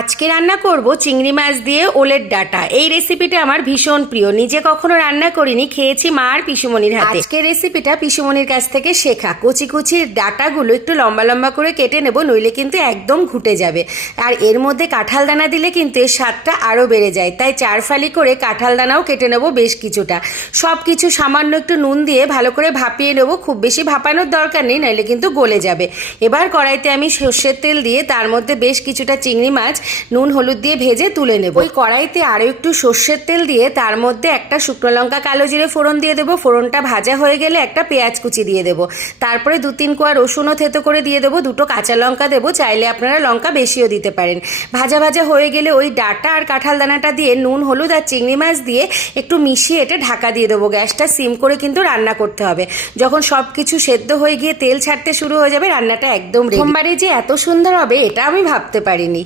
আজকে রান্না করব চিংড়ি মাছ দিয়ে ওলের ডাঁটা। এই রেসিপিটা আমার ভীষণ প্রিয়, নিজে কখনো রান্না করিনি, খেয়েছি মা আর পিসুমনির হাতে। আজকের রেসিপিটা পিসুমনির কাছ থেকে শেখা। কচি কচি ডাঁটাগুলো একটু লম্বা লম্বা করে কেটে নেব, নইলে কিন্তু একদম ঘুটে যাবে। আর এর মধ্যে কাঁঠাল দানা দিলে কিন্তু এর স্বাদটা আরও বেড়ে যায়, তাই 4 ফালি করে কাঁঠাল দানাও কেটে নেব বেশ কিছুটা। সব কিছু সামান্য একটু নুন দিয়ে ভালো করে ভাপিয়ে নেব, খুব বেশি ভাপানোর দরকার নেই, নইলে কিন্তু গলে যাবে। এবার কড়াইতে আমি সর্ষের তেল দিয়ে তার মধ্যে বেশ কিছুটা চিংড়ি মাছ নুন হলুদ দিয়ে ভেজে তুলে নেব। ওই কড়াইতে আরও একটু সর্ষের তেল দিয়ে তার মধ্যে একটা শুকনো লঙ্কা কালো জিরে ফোড়ন দিয়ে দেবো। ফোড়নটা ভাজা হয়ে গেলে একটা পেঁয়াজ কুচি দিয়ে দেবো। তারপরে 2-3 কোয়া রসুনও থেতো করে দিয়ে দেবো, 2টো কাঁচা লঙ্কা দেবো, চাইলে আপনারা লঙ্কা বেশিও দিতে পারেন। ভাজা ভাজা হয়ে গেলে ওই ডাঁটা আর কাঁঠাল দানাটা দিয়ে নুন হলুদ আর চিংড়ি মাছ দিয়ে একটু মিশিয়ে এটা ঢাকা দিয়ে দেবো। গ্যাসটা সিম করে কিন্তু রান্না করতে হবে। যখন সব কিছু সেদ্ধ হয়ে গিয়ে তেল ছাড়তে শুরু হয়ে যাবে, রান্নাটা একদম রেডি। প্রথমবারে যে এত সুন্দর হবে এটা আমি ভাবতে পারিনি।